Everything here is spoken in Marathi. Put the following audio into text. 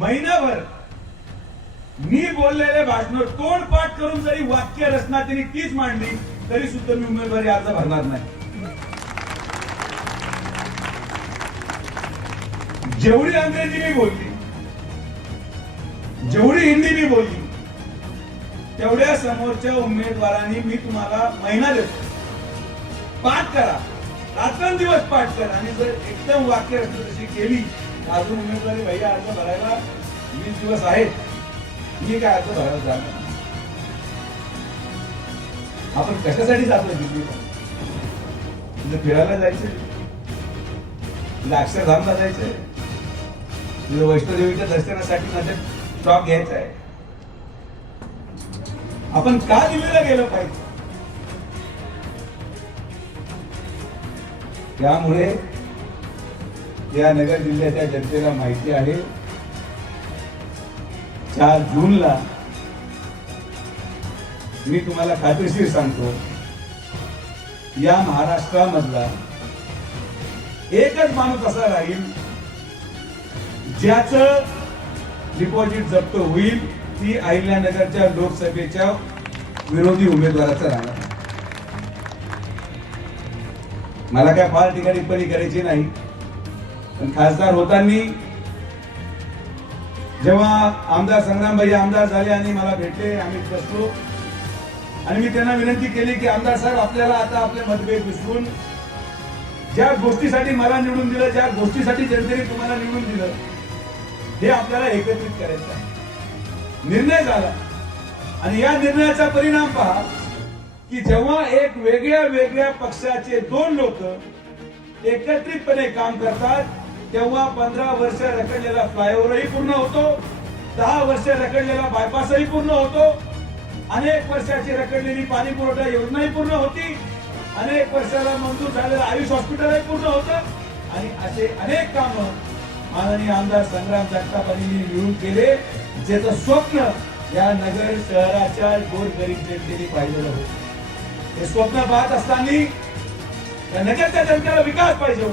महिनाभर मी बोललेले भाषण तोंडपाठ करून जरी वाक्य रचना त्यांनी तीच मांडली तरी सुद्धा मी उमेदवारी अर्ज भरणार नाही. जेवढी अंग्रेजी मी बोलली, जेवढी हिंदी मी बोलली, तेवढ्या समोरच्या उमेदवारांनी मी तुम्हाला महिना देतो, पाठ करा, रात्रंदिवस पाठ करा आणि जर एकदम वाक्य रचना तशी केली अजून उमेदवारी भैया अर्ज भरायला 20 दिवस आहेत, मी काय अर्ज भरायला जाणार. आपण कशासाठी जातो दिल्लीला? तुझं फिरायला जायचंय, तुझं अक्षरधामला जायचंय, तुझं वैष्णोदेवीच्या दर्शनासाठी माझे स्टॉक घ्यायचा आहे. आपण का दिल्लीला गेलं पाहिजे? त्यामुळे या नगर जिल्ह्याच्या जनतेला माहिती आहे 4 जूनला मी तुम्हाला खात्रीशीर सांगतो या महाराष्ट्रामधला एकच माणूस असा राहील ज्याचं डिपॉझिट जप्त होईल, ती अहिल्यानगरच्या लोकसभेच्या विरोधी उमेदवाराचं राहणार. मला काय फार टीका टिप्पणी करायची नाही, पण खासदार होताना जेव्हा आमदार संग्राम भैया आमदार झाले आणि मला भेटले, आम्ही बसलो आणि मी त्यांना विनंती केली की आमदार साहेब, आपल्याला आता आपले मतभेद विसरून ज्या गोष्टीसाठी मला निवडून दिलं, ज्या गोष्टीसाठी जनतेने तुम्हाला निवडून दिलं, हे आपल्याला एकत्रित करायचं आहे. निर्णय झाला आणि या निर्णयाचा परिणाम पहा की जेव्हा एक वेगळ्या वेगळ्या पक्षाचे 2 लोक एकत्रितपणे काम करतात तेव्हा 15 वर्ष रखडलेला फ्लायओव्हरही पूर्ण होतो, 10 वर्ष रखडलेला बायपासही पूर्ण होतो, अनेक वर्षाची रखडलेली पाणी पुरवठा योजनाही पूर्ण होती, अनेक वर्षाला मंजूर झालेलं आयुष हॉस्पिटलही पूर्ण होतं आणि असे अनेक कामं माननीय आमदार संग्राम जगतापांनी निवडून केले, ज्याचं स्वप्न या नगर शहराच्या गोरगरीब जनतेने पाहिलेलं होतं. हे स्वप्न पाहत असताना या नगरच्या जनतेला विकास पाहिजे होता.